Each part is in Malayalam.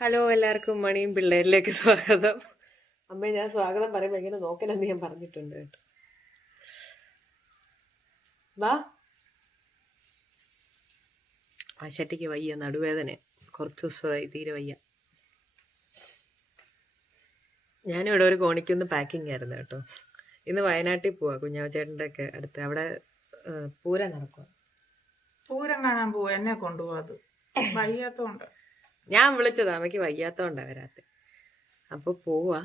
ഹലോ, എല്ലാവർക്കും മണിയും പിള്ളേരിലേക്ക് സ്വാഗതം. അമ്മ, ഞാൻ സ്വാഗതം പറയുമ്പോൾ ഇങ്ങനെ നോക്കലെന്ന് ഞാൻ പറഞ്ഞിട്ടുണ്ട് കേട്ടോ. വാ. ആശട്ടിക്ക് വയ്യ, നടുവേദന കുറച്ച് ദിവസമായി, തീരെ വയ്യ. ഞാനിവിടെ ഒരു കോണിക്കൊന്ന് പാക്കിംഗ് ആയിരുന്നു കേട്ടോ. ഇന്ന് വയനാട്ടിൽ പോവാ, കുഞ്ഞാച്ചേട്ടൻ്റെ ഒക്കെ അടുത്ത്. അവിടെ പൂരം നടക്കുക. പൂരം കാണാൻ പോവാ, എന്നെ കൊണ്ടുപോവാ. അത് വയ്യാത്തോണ്ട് ഞാൻ വിളിച്ചതാ, അമ്മയ്ക്ക് വയ്യാത്തോണ്ടാ വരാത്ത. അപ്പൊ പോവാ.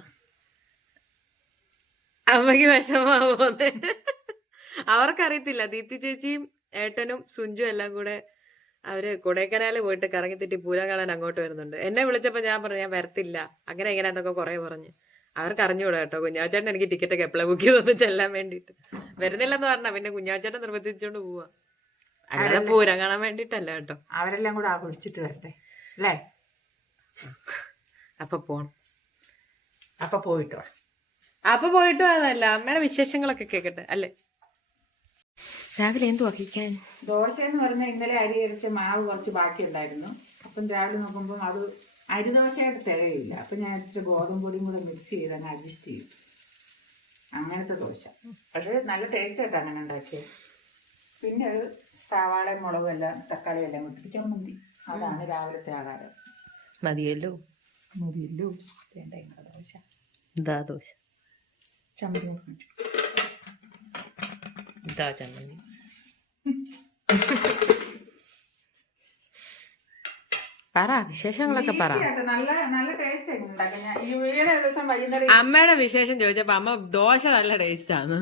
അമ്മയ്ക്ക് വിഷമാവോന്ന് അവർക്കറിയത്തില്ല. ദീപ്തി ചേച്ചിയും ഏട്ടനും സുഞ്ചും എല്ലാം കൂടെ അവര് കൊടൈക്കനാല് പോയിട്ട് കറങ്ങിത്തിട്ടി പൂരം കാണാൻ അങ്ങോട്ട് വരുന്നുണ്ട്. എന്നെ വിളിച്ചപ്പോ ഞാൻ പറഞ്ഞു ഞാൻ വരത്തില്ല, അങ്ങനെ ഇങ്ങനെ എന്നൊക്കെ കുറെ പറഞ്ഞു. അവർക്ക് അറിഞ്ഞുകൂടാ കേട്ടോ. കുഞ്ഞാച്ചേട്ടൻ എനിക്ക് ടിക്കറ്റൊക്കെ എപ്പോഴും ബുക്ക് ചെയ്തൊന്ന് ചെല്ലാൻ വേണ്ടിട്ട്. വരുന്നില്ലെന്ന് പറഞ്ഞാ പിന്നെ കുഞ്ഞാച്ചേട്ടൻ നിർബന്ധിച്ചോണ്ട് പോവാ, അല്ലാതെ പൂരം കാണാൻ വേണ്ടിട്ടല്ല കേട്ടോ. അവരെല്ലാം കൂടെ വിളിച്ചിട്ട് വരട്ടെ അല്ലേ? അപ്പൊ പോണം. അപ്പൊ പോയിട്ടോ. അതല്ല, അമ്മയുടെ വിശേഷങ്ങളൊക്കെ കേക്കട്ടെ അല്ലേ. രാവിലെ എന്തു വഹിക്കാൻ? ദോശ എന്ന് പറഞ്ഞാൽ ഇന്നലെ അരി അരിച്ച മാവ് കുറച്ച് ബാക്കി ഉണ്ടായിരുന്നു. അപ്പം രാവിലെ നോക്കുമ്പോൾ അത് അരിദോശയായിട്ട് തികയില്ല. അപ്പം ഞാൻ ഇച്ചിരി ഗോതമ്പ് പൊടിയും കൂടെ മിക്സ് ചെയ്ത് അങ്ങ് അഡ്ജസ്റ്റ് ചെയ്യും. അങ്ങനത്തെ ദോശ. പക്ഷേ നല്ല ടേസ്റ്റ് ആയിട്ട് അങ്ങനെ ഉണ്ടാക്കിയത്. പിന്നെ ഒരു സവാളയും മുളകും എല്ലാം തക്കാളിയും എല്ലാം ഇട്ടിട്ട് ചമ്മന്തി. അതാണ് രാവിലത്തെ ആഹാരം. മതിയല്ലോ. വേണ്ട ഇങ്ങനെ ദോശ. ഇതാ ദോശ, ചമ്മന്തി ഇതാ ചമ്മന്തി. പറ, വിശേഷങ്ങളൊക്കെ പറ. നല്ല ടേസ്റ്റ് വൈകുന്നേരം അമ്മയുടെ വിശേഷം ചോദിച്ചപ്പോ അമ്മ ദോശ നല്ല ടേസ്റ്റ് ആണ്.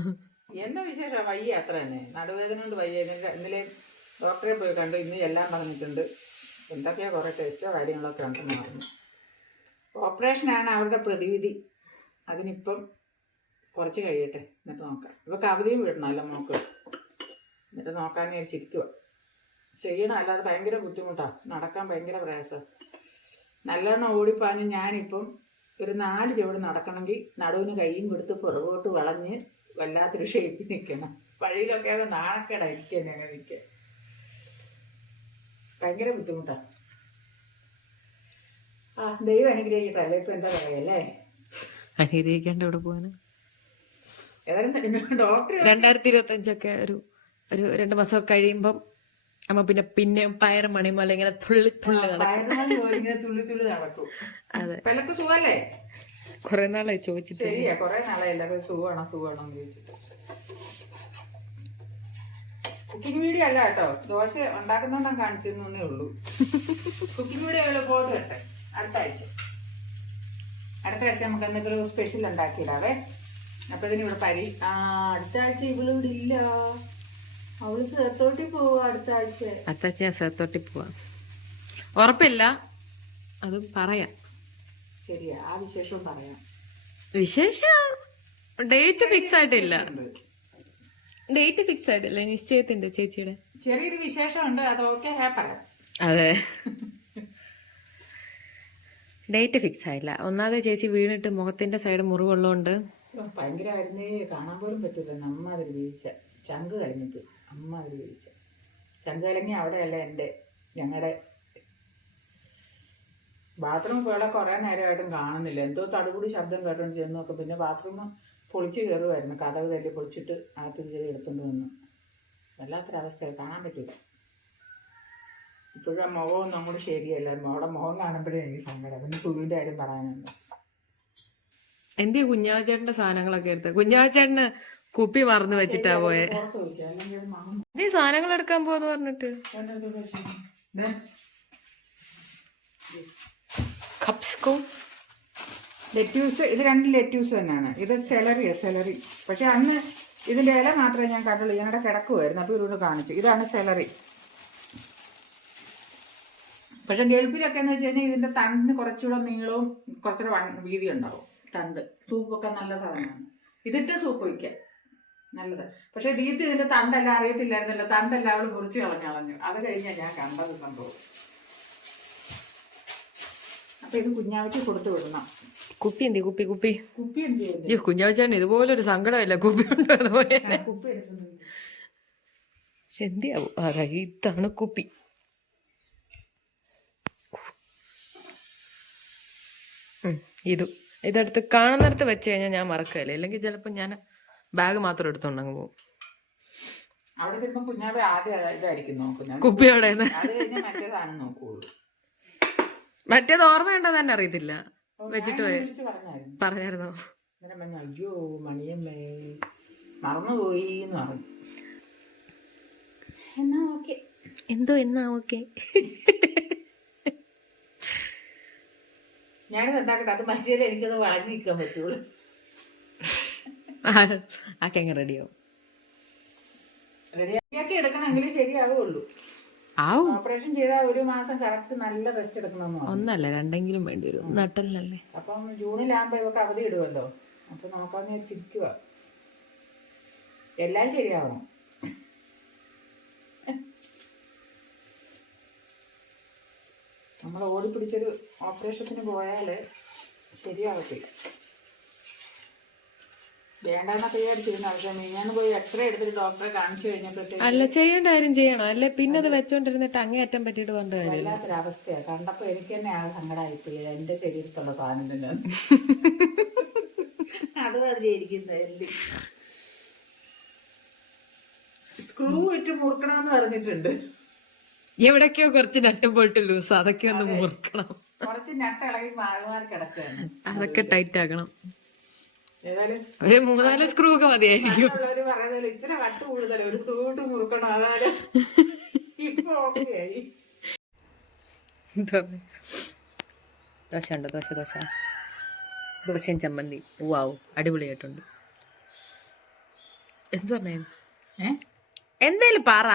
എന്താ വിശേഷം? വയ്യ, അത്ര തന്നെ. നടുവേദന കൊണ്ട് വയ്യ. ഇന്നലെ ഡോക്ടറെ പോയി കണ്ടു. ഇന്ന് എല്ലാം പറഞ്ഞിട്ടുണ്ട്. എന്തൊക്കെയോ കുറെ ടെസ്റ്റോ കാര്യങ്ങളൊക്കെ ഉണ്ടെന്ന് പറഞ്ഞു. ഓപ്പറേഷനാണ് അവരുടെ പ്രതിവിധി. അതിനിപ്പം കുറച്ച് കഴിയട്ടെ, എന്നിട്ട് നോക്കാം. ഇവർക്ക് അവധിയും വിടണമല്ലോ മോക്ക്. എന്നിട്ട് നോക്കാമെന്ന് വിചാരിച്ചിരിക്കുക. ചെയ്യണം, അല്ലാതെ ഭയങ്കര ബുദ്ധിമുട്ടാണ്. നടക്കാൻ ഭയങ്കര പ്രയാസം. നല്ലോണം ഓടിപ്പാഞ്ഞ് ഞാനിപ്പം ഒരു 4 ചുവട് നടക്കണമെങ്കിൽ നടുവിന് കൈയും കൊടുത്ത് പുറകോട്ട് വളഞ്ഞ് വല്ലാത്തൊരു ഷേപ്പിൽ നിൽക്കണം. വഴിയിലൊക്കെ ആകെ നാണക്കേടായിരിക്കും ഞങ്ങൾ നിൽക്കാൻ. ഭയങ്കര ബുദ്ധിമുട്ടാണ്. ദൈവം അനുഗ്രഹിക്കട്ടല്ലേ. ഇപ്പം എന്താ പറയല്ലേ, അനുഗ്രഹിക്കാണ്ട് ഇവിടെ പോകാന്. ഏതായാലും ഡോക്ടർ 2025 ഒരു 2 മാസം കഴിയുമ്പം അമ്മ പിന്നെ പയറ് മണിമല ഇങ്ങനെ തുള്ളി തുള്ളി നടക്കും. അതെ, പലർക്കും സുഖല്ലേ? കൊറേ നാളായി ചോദിച്ചിട്ട്. ശരിയാ, കൊറേ നാളായി എല്ലാവരും സുഖമാണോ എന്ന് ചോദിച്ചിട്ട്. കുക്കിംഗ് വീഡിയോ അല്ല കേട്ടോ, ദോശ ഉണ്ടാക്കുന്നോണ്ടാ കാണിച്ചെന്നേ ഉള്ളൂ. കുക്കിംഗ് വീഡിയോ പോയിട്ട് വരട്ടെ അടുത്ത ആഴ്ച നമുക്ക് എന്തെങ്കിലും സ്പെഷ്യൽ ഉണ്ടാക്കിയിടാവേ. അപ്പൊ ഇതിനിവിടെ അടുത്ത ആഴ്ച ഇവളിവിടെ ഇല്ല. അവള് സേത്തോട്ടി പോവാ അടുത്ത ആഴ്ച. സേത്തോട്ടി പോവാ, ഉറപ്പില്ല, അത് പറയാം. ശരിയാ, ആ വിശേഷവും പറയാം. വിശേഷം ഡേറ്റ് ഫിക്സ് ആയിട്ടില്ല. നിശ്ചയത്തിന്റെ ചേച്ചിയുടെ ചെറിയൊരു വിശേഷമുണ്ട്, അതൊക്കെ പറയാം. അതെ, ഡേറ്റ് ഫിക്സ് ആയില്ല. ഒന്നാമതെ ചേച്ചി വീണിട്ട് മുഖത്തിന്റെ സൈഡ് മുറിവുള്ളതുകൊണ്ട് ഭയങ്കരമായിരുന്നേ, കാണാൻ പോലും പറ്റൂല. അമ്മാതിരി വീഴ്ച, ചങ്ക് കഴിഞ്ഞിട്ട് അമ്മാതിരി വീഴ്ച. ചങ്ക് കലങ്ങി അവിടെയല്ല ഞങ്ങളുടെ ബാത്റൂമിൽ പോയാൽ കുറേ നേരമായിട്ടും കാണുന്നില്ല. എന്തോ തടുകൂടി ശബ്ദം കേട്ടോണ്ട് ചെന്ന് നോക്കും. പിന്നെ ബാത്റൂം പൊളിച്ച് കയറുമായിരുന്നു. കഥവ് തല്ലി പൊളിച്ചിട്ട് അകത്ത് കയറി എടുത്തുകൊണ്ട് വന്നു. വല്ലാത്തൊരവസ്ഥയാണ്, കാണാൻ പറ്റില്ല. ഇപ്പോഴും ആ മുഖമൊന്നും അങ്ങോട്ട് ശരിയല്ല. മോളെ മുഖം കാണുമ്പോഴേ എനിക്ക് സങ്കടം. പിന്നെ തുരുവിൻ്റെ കാര്യം പറയാനുണ്ട്. എന്തി കുഞ്ഞാച്ചേട്ടന്റെ സാധനങ്ങളൊക്കെ എടുത്ത? കുഞ്ഞാച്ചേട്ടന് കുപ്പി മറന്നു വെച്ചിട്ടാ പോയെ. നീ സാധനങ്ങൾ എടുക്കാൻ പോന്ന് പറഞ്ഞിട്ട്. ലെറ്റ്യൂസ്, ഇത് 2 ലെറ്റ്യൂസ് തന്നെയാണ്. ഇത് സെലറി. പക്ഷെ അന്ന് ഇതിന്റെ ഇല മാത്രമേ ഞാൻ കണ്ടുള്ളൂ. ഞങ്ങളുടെ കിടക്കുമായിരുന്നു, അപ്പോൾ ഇവരോട് കാണിച്ചു. ഇതാണ് സെലറി. പക്ഷെ ഗൾഫിലൊക്കെ എന്ന് വെച്ച് കഴിഞ്ഞാൽ ഇതിന്റെ തണ്ടിന് കുറച്ചുകൂടെ നീളവും കുറച്ചുകൂടെ വീതി ഉണ്ടാവും. തണ്ട് സൂപ്പൊക്കെ നല്ല സാധനമാണ്. ഇതിട്ട് സൂപ്പ് വയ്ക്കാൻ നല്ലത്. പക്ഷെ ദീപ്തി ഇതിന്റെ തണ്ടെല്ലാം അറിയത്തില്ലായിരുന്നല്ലോ. തണ്ടെല്ലാം അവള് മുറിച്ച് കളഞ്ഞു. അത് കഴിഞ്ഞാൽ ഞാൻ കണ്ടത് സംഭവം. അപ്പൊ ഇത് കുഞ്ഞാവയ്ക്ക് കൊടുത്തു വിടണം. കുപ്പി എന്തി? കുപ്പി എന്ത് കുഞ്ഞാവച്ചാണ് ഇതുപോലൊരു സങ്കടമില്ല. കുപ്പി ഉണ്ട്, അതുപോലെ കുപ്പി എടുക്കുന്നു. എന്തിയാവും? അതാ, ഇതാണ് കുപ്പി. ഇതെടുത്ത് കാണുന്നിടത്ത് വെച്ച് കഴിഞ്ഞാൽ ഞാൻ മറക്കല്ലേ, അല്ലെങ്കിൽ ചിലപ്പോൾ ഞാൻ ബാഗ് മാത്രം എടുത്തോണ്ടങ്ങ് പോകും. അവിടെ ചിലപ്പോൾ കുഞ്ഞാവെ ആദ്യം ഇതായിരിക്കും നോക്കും, കുപ്പിയോടെ അത് കഴിഞ്ഞാൽ മറ്റേതാണ് നോക്കുള്ളൂ. മറ്റേത് ഓർമ്മയുണ്ടോ തന്നെ അറിയത്തില്ല. വെച്ചിട്ട് പറഞ്ഞായിരുന്നോ? അയ്യോ മണിയമ്മേ മറന്നുപോയി എന്ന് പറഞ്ഞു. എന്നാ ഓക്കെ, എന്തോ എന്നാ ഓക്കെ. ഞാനിത് ഉണ്ടാക്കട്ടെ, അത് മറ്റേത് എനിക്കത് വളഞ്ഞു നിൽക്കാൻ പറ്റുള്ളൂ. ആക്കെ റെഡിയാവും. റെഡിയാക്കി എടുക്കണമെങ്കിൽ ശരിയാവുള്ളൂ. ഓപ്പറേഷൻ ചെയ്താൽ 1 മാസം കറക്റ്റ് നല്ല റെസ്റ്റ് എടുക്കണമെന്ന് പറഞ്ഞു. 1 അല്ല 2 വേണ്ടി വരും, നട്ടലിനല്ലേ. അപ്പം ജൂണിലാകുമ്പോ ഇവക്ക് അവധി ഇടുമല്ലോ, അപ്പൊ നോക്കാന്ന് വെച്ചിരിക്കുക. എല്ലാം ശരിയാവണം. നമ്മൾ ഓടിപ്പിടിച്ചൊരു ഓപ്പറേഷത്തിന് പോയാല് ശരിയാവത്തില്ല. വേണ്ടെന്നൊക്കെ വിചാരിച്ചിരുന്നു. പക്ഷെ ഞാൻ പോയി എക്സ്റേ എടുത്തിട്ട് ഡോക്ടറെ കാണിച്ചു കഴിഞ്ഞപ്പോഴത്തേക്ക് അല്ല ചെയ്യേണ്ട കാര്യം ചെയ്യണം, അല്ലെ പിന്നെ അത് വെച്ചോണ്ടിരുന്നിട്ട് അങ്ങേയറ്റം പറ്റിയിട്ട് കൊണ്ട് കാര്യം. വല്ലാത്തൊരവസ്ഥയാണ്. കണ്ടപ്പോ എനിക്ക് തന്നെ ആ സങ്കടമായിപ്പോയി. എന്റെ ശരീരത്തുള്ള സാധനം തന്നെ അത് പറഞ്ഞിരിക്കുന്നത്. സ്ക്രൂ ഇട്ട് മുറുക്കണമെന്ന് പറഞ്ഞിട്ടുണ്ട്. എവിടൊക്കെയോ കുറച്ച് നട്ടും പോയിട്ട് ലൂസ്, അതൊക്കെ ഒന്ന് മുറുക്കണം. കുറച്ച് നട്ട് ഇളകി മാറി കിടക്കുകയാണ്, അതൊക്കെ ടൈറ്റ് ആക്കണം. ഏതായാലും ഒരു 3-4 സ്ക്രൂ ഒക്കെ മതിയായിരിക്കും. പറയുന്നത് ഇച്ചിരി വട്ട് കൂടുതൽ, ഒരു സ്ക്രൂ ഇട്ട് മുറുക്കണം. അതായത് ഇപ്പൊ ഓക്കെയായി. ദോശ ഉണ്ട്, ദോശയും ചമ്മന്തി. വാവ്, അടിപൊളിയായിട്ടുണ്ട്. എന്തു പറഞ്ഞേ? എന്തേലും പറ.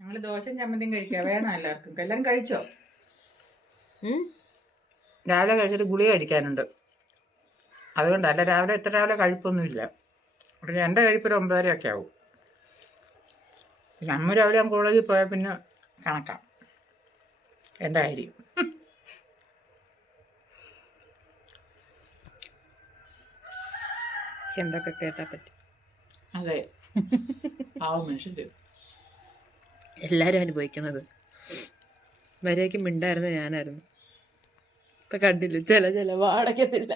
ഞങ്ങള് ദോശയും ചമ്മന്തിയും കഴിക്കാം. വേണം എല്ലാവർക്കും. എല്ലാരും കഴിച്ചോ? രാവിലെ കഴിച്ചിട്ട് ഗുളിക കഴിക്കാനുണ്ട്, അതുകൊണ്ടല്ല. രാവിലെ കഴിപ്പൊന്നുമില്ല. പക്ഷെ എൻ്റെ കഴിപ്പ് ഒരു 9:30 ആവും. പിന്നെ അമ്മ രാവിലെ ഞാൻ കോളേജിൽ പോയാൽ പിന്നെ കണക്കാം എൻ്റെ കാര്യം. എന്തൊക്കെ കേട്ടാ പറ്റും. അതെ, ആവും മനുഷ്യൻ. എല്ലാരും അനുഭവിക്കണത്. മര്യാദയ്ക്ക് മിണ്ടായിരുന്ന ഞാനായിരുന്നു. ഇപ്പൊ കണ്ടില്ല, ചില വാടകത്തില്ല.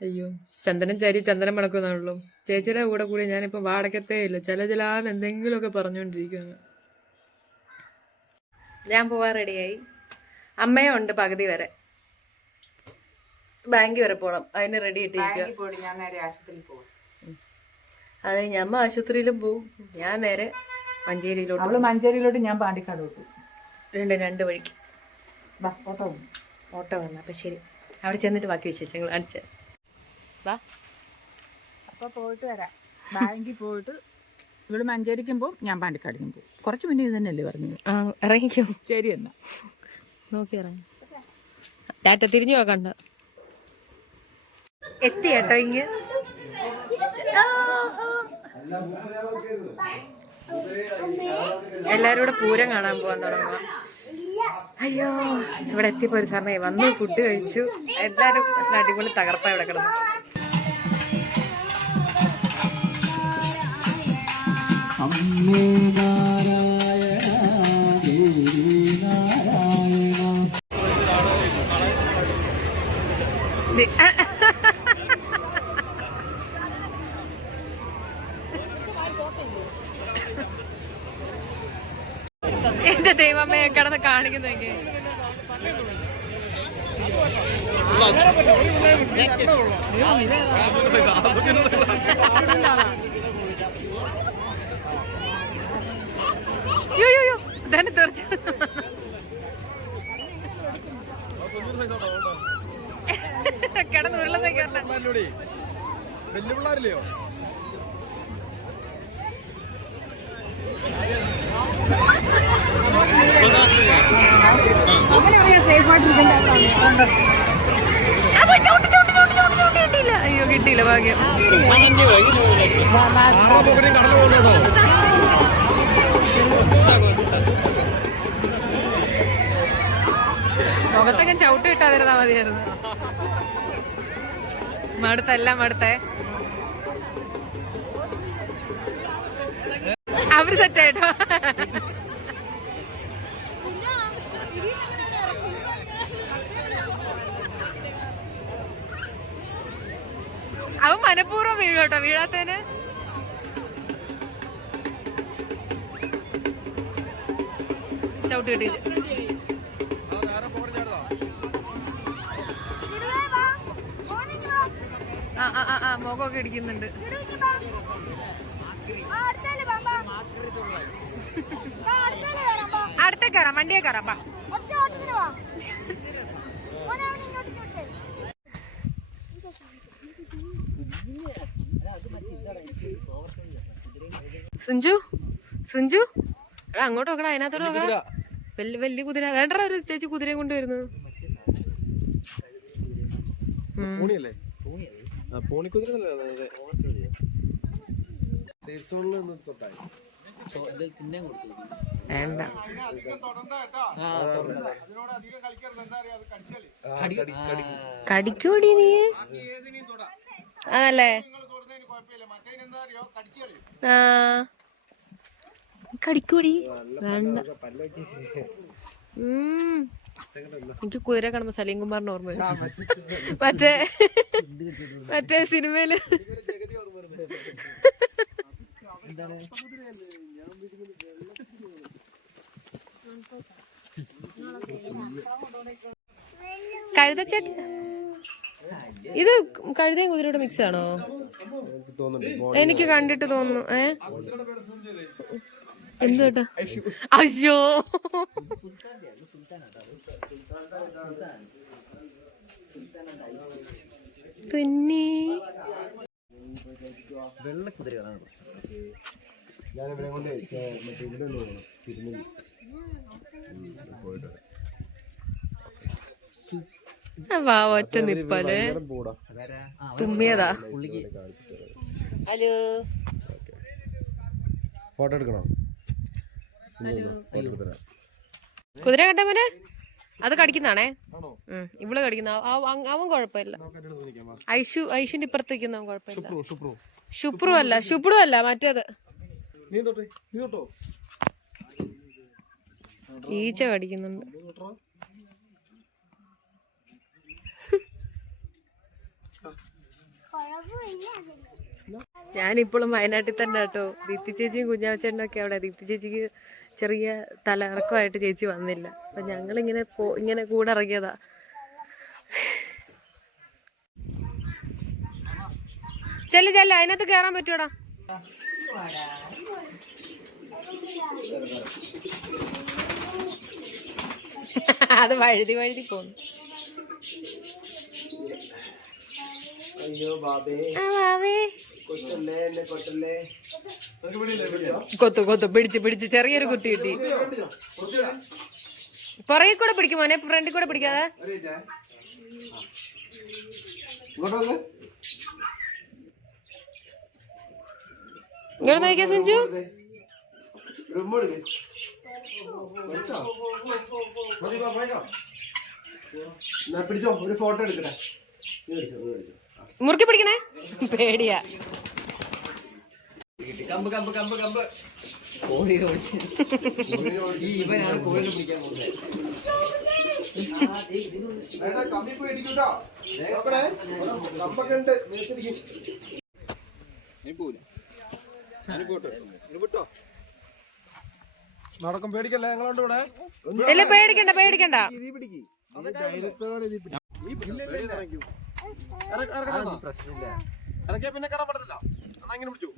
അയ്യോ, ചന്ദനം ചാരി ചന്ദനം മണക്കുന്നുള്ളൂ. ചേച്ചിയുടെ കൂടെ ഞാനിപ്പോ വാടകത്തേ ഇല്ല. ചിലാന്ന് എന്തെങ്കിലുമൊക്കെ പറഞ്ഞുകൊണ്ടിരിക്കുന്നു. ഞാൻ പോവാൻ റെഡിയായി. അമ്മയും ഉണ്ട് പകുതി വരെ. ബാങ്ക് വരെ പോണം, അതിന് റെഡി ഇട്ടിരിക്കുക. അതെ, ഞമ്മ ആശുപത്രിയിലും പോവും. ഞാൻ നേരെ മഞ്ചേരിയിലോട്ട്. ഞാൻ പാണ്ടിക്കാടോട്ട്. 2 വഴിക്ക് ഓട്ടോ വന്നു. അപ്പൊ ശരി, അവിടെ ചെന്നിട്ട് ബാക്കി വിശേഷങ്ങൾ കാണിച്ചു. അപ്പൊ പോയിട്ട് വരാം. ബാങ്കിൽ പോയിട്ട് ഇവള് മഞ്ചേരിക്കും പോവും, ഞാൻ പാണ്ടിക്കാടിനും പോവും. കുറച്ച് മുന്നേ ഇത് തന്നെയല്ലേ പറഞ്ഞു. ഇറങ്ങിക്കോ. ശരി എന്നാ നോക്കി ഇറങ്ങി. ടാറ്റ തിരിഞ്ഞു നോക്കണ്ട. എത്തി കേട്ടോ ഇങ്ങ്. എല്ലാരും കൂടെ പൂരം കാണാൻ പോവാൻ തുടങ്ങുക. അയ്യോ, ഇവിടെ എത്തിയപ്പോ ഒരു സമയം വന്നു, ഫുഡ് കഴിച്ചു. എല്ലാരും അടിപൊളി തകർപ്പ ഇവിടെ കിടന്നു. എന്റെ ദൈവമേ, കിടന്ന് കാണിക്കുന്നെങ്കിൽ തന്നെ തീർച്ച കിടന്ന് ഉരുളെന്ന് കേട്ടോ. വെല്ലുപിള്ളാരില്ലയോ? അയ്യോ, കിട്ടിയില്ല ഭാഗ്യം. മുഖത്തൊക്കെ ചവിട്ട് കിട്ടാതിരുന്നാ മതിയായിരുന്നു. മടുത്തെല്ലാം മടുത്തേ. അവര് സെറ്റായിട്ടോ. അവൻ മനഃപൂർവ്വം വീഴും കേട്ടോ, വീഴാത്തതിന്. ചവിട്ട് കിട്ടി. ആ മുഖമൊക്കെ ഇടിക്കുന്നുണ്ട്. അടുത്തേ കയറാം, വണ്ടിയെ കയറാം. സുഞ്ചു സുഞ്ചു എടാ അങ്ങോട്ട് നോക്കടാ, അതിനകത്തോട്ട് നോക്കടാ. വലിയ കുതിര വേണ്ട, ഒരു ചേച്ചി കുതിരയും കൊണ്ടുവരുന്നു. വേണ്ട, കടിക്കൂടി നീ അതല്ലേ. ആ കടിക്കൂടി വേണ്ട. എനിക്ക് കുതിര കാണുമ്പോ സലീം കുമാറിന് ഓർമ്മ വരും. മറ്റേ സിനിമയില് കഴുതച്ചേട്ടൻ. ഇത് കഴുതയും കുതിരയുടെ മിക്സ് ആണോ? എനിക്ക് കണ്ടിട്ട് തോന്നുന്നു. എന്തോട്ടാ? അയ്യോ, പിന്നെ വെള്ളക്കുതിരകളാണ് ഒറ്റ നിപ്പല്ലേ തുമ്മിയതാ. ഹലോ, ഫോട്ടോ എടുക്കണോ? കുതിര കണ്ട മോനെ, അത് കടിക്കുന്നതാണേ. ഇവള് കടിക്കുന്ന അവൻ കുഴപ്പമില്ല. ഐഷുന്റെ ഇപ്പുറത്ത് നിൽക്കുന്നവൻ കുഴപ്പമില്ല. ഷുപ്രു അല്ല മറ്റേത്. ഈച്ച കടിക്കുന്നുണ്ട്. ഞാനിപ്പോഴും വയനാട്ടിൽ തന്നെ കേട്ടോ. ദീപ്തി ചേച്ചിയും കുഞ്ഞാച്ചേട്ടനൊക്കെ അവിടെ. ദീപ്തി ചേച്ചിക്ക് ചെറിയ തലയിറക്കമായിട്ട് ചേച്ചി വന്നില്ല. അപ്പൊ ഞങ്ങളിങ്ങനെ ഇങ്ങനെ കൂടെ ഇറങ്ങിയതാ. ചെല്ല അതിനകത്ത് കേറാൻ പറ്റൂടാ. അത് വഴുതി പോന്നു. കൊത്തു പിടിച്ച് ചെറിയൊരു കുത്തി കിട്ടി. പുറകിൽ കൂടെ പിടിക്കും മോനെ, ഫ്രണ്ടിൽ കൂടെ പിടിക്കാതെ. ഇങ്ങോട്ട് നോക്കിയാ സുഞ്ചു. പിടിച്ചോ, ഒരു ഫോട്ടോ എടുക്കട്ടെ. മുറുക്കി പിടിക്കണേ, പേടിയാ. കമ്പ് കമ്പ് കമ്പ് കമ്പ് കോഴിയെ ഇവനാണ് കോഴിയെ പിടിക്കാൻ പോകുന്നത്. നടക്കും, പേടിക്കല്ലേ, ഞങ്ങളുണ്ട് ഇവിടെ. ഇല്ല പേടിക്കണ്ട. പ്രശ്നമില്ല, ഇറക്കിയാ പിന്നെ കയറാൻ പറ്റത്തില്ല. അങ്ങനെ പിടിച്ചു.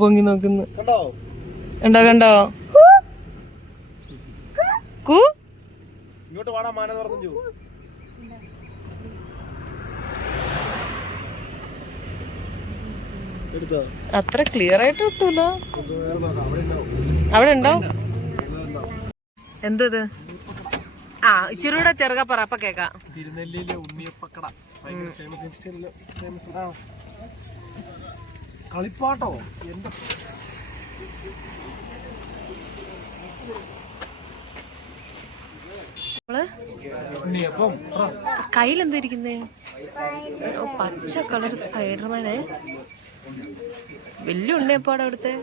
പൊങ്ങി നോക്കുന്നു. കണ്ടോ? ഇങ്ങോട്ട് വാടാ മാന പറഞ്ഞു. അത്ര ക്ലിയർ ആയിട്ട് കിട്ടൂല. അവിടെ ഉണ്ടോ? എന്തത്? ഇച്ചിരൂടെ ചെറുക പറ, അപ്പൊ കേക്കാം. തിരുനെല്ലിയിലെ ഉണ്ണിയപ്പക്കട കളിപ്പാട്ടോ. എന്റെ ഉണ്ണിയപ്പം കയ്യിലെന്തോ ഇരിക്കുന്നേ? ഓ, പച്ച കളർ സ്പൈഡർമാനെ. വലിയ ഉണ്ണിയപ്പാടെ അവിടുത്തെ.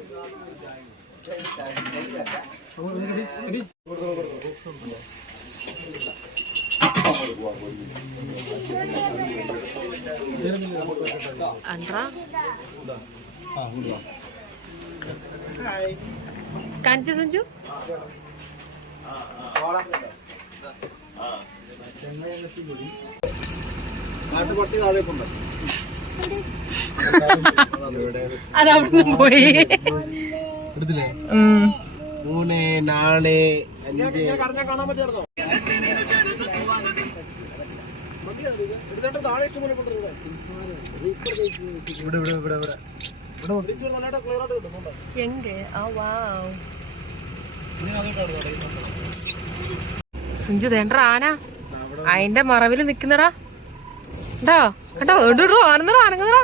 അണ്ട്രാ കാണിച്ച സുഞ്ചു. നാട്ടുപട്ടി താഴെ കൊണ്ട് അതവിടെ പോയി. എടുത്തില്ലേ? 3 4 5 കാണാൻ പറ്റായിരുന്നോ? താഴെ ഇഷ്ടംപോലെ എങ്ക സുഞ്ചു തേണ്ട ആന അയിന്റെ മറവില് നിക്കുന്നടാ. ണ്ടോ കണ്ടോ? എടോ ആനന്നടാ, അനങ്ങുന്നടാ.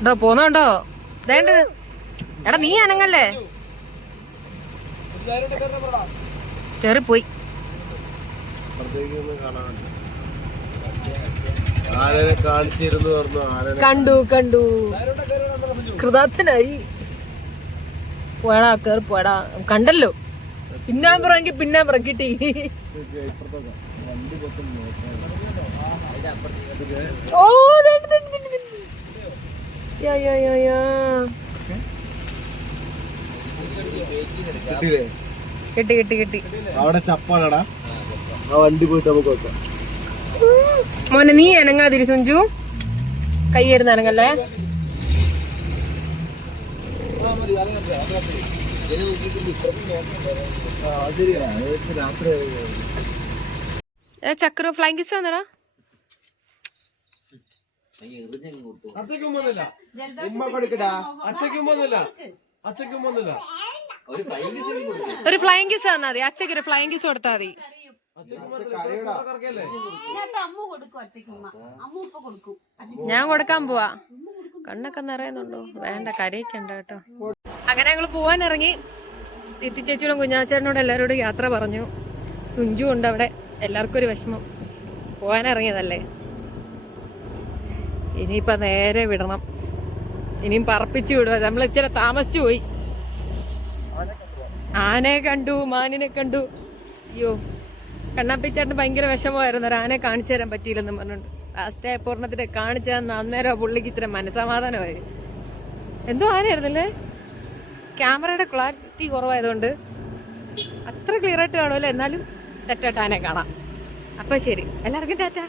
ണ്ടോ പോന്നോണ്ടോ? ദേണ്ട എടാ, നീ അനങ്ങല്ലേ? കേറിപ്പോയി. കണ്ടു കണ്ടു, കൃതാർത്ഥനായി. പോയടാ, കേറി പോയടാ. കണ്ടല്ലോ, പിന്നാമ്പുറമെങ്കിൽ പിന്നാമ്പുറം കിട്ടി. ഓ കിട്ടി കിട്ടി കിട്ടി. അവിടെ ചപ്പാടാ, ആ വണ്ടി പോയിട്ട് നമുക്ക് വെക്കാം. മോനെ നീ അനങ്ങാതിരി സുഞ്ചു, കയ്യേരുന്ന് അനങ്ങല്ലേ. ചക്ര ഫ്ലൈങ് കിസ് വന്നടാ. അച്ഛക്കും വന്നില്ല, ഉമ്മ കൊടുക്കടാ. അച്ഛക്കും വന്നില്ല, അച്ഛക്കും വന്നില്ല. ഒരു ഫ്ലൈങ് കിസ് തന്നാ മതി. അച്ഛക്ക് ഒരു ഫ്ലൈങ് കിസ് കൊടുത്താ മതി. ഞാൻ കൊടുക്കാൻ പോവാ. കണ്ണൊക്കെ നിറയുന്നുണ്ടോ? വേണ്ട, കരയിക്കണ്ട കേട്ടോ. അങ്ങനെ ഞങ്ങള് പോവാൻ ഇറങ്ങി. തിത്തി ചേച്ചിയോടും കുഞ്ഞാച്ചേട്ടനോടും എല്ലാവരോടും യാത്ര പറഞ്ഞു. സുഞ്ചു ഉണ്ട് അവിടെ. എല്ലാവർക്കും ഒരു വിഷമം. പോവാനിറങ്ങിയതല്ലേ, ഇനിയിപ്പൊ നേരെ വിടണം. ഇനിയും പറപ്പിച്ചു വിടുക. നമ്മൾ ഇച്ചിരി താമസിച്ചു പോയി. ആനയെ കണ്ടു, മാനിനെ കണ്ടു. അയ്യോ, കണ്ണാപ്പിച്ചേട്ടന് ഭയങ്കര വിഷമമായിരുന്നു. ഒരു ആനയെ കാണിച്ചു തരാൻ പറ്റിയില്ലെന്നും പറഞ്ഞിട്ടുണ്ട്. ലാസ്റ്റ് പൂർണ്ണത്തിന് കാണിച്ചു തന്ന അന്നേരം പുള്ളിക്ക് ഇച്ചിരി മനസ്സമാധാനമായി. എന്തോ ആനയായിരുന്നല്ലേ. ക്യാമറയുടെ ക്ലാരിറ്റി കുറവായതുകൊണ്ട് അത്ര ക്ലിയർ ആയിട്ട് കാണുമല്ലോ. എന്നാലും സെറ്റായിട്ട് ആനയെ കാണാം. അപ്പം ശരി, എല്ലാവർക്കും ടാറ്റ.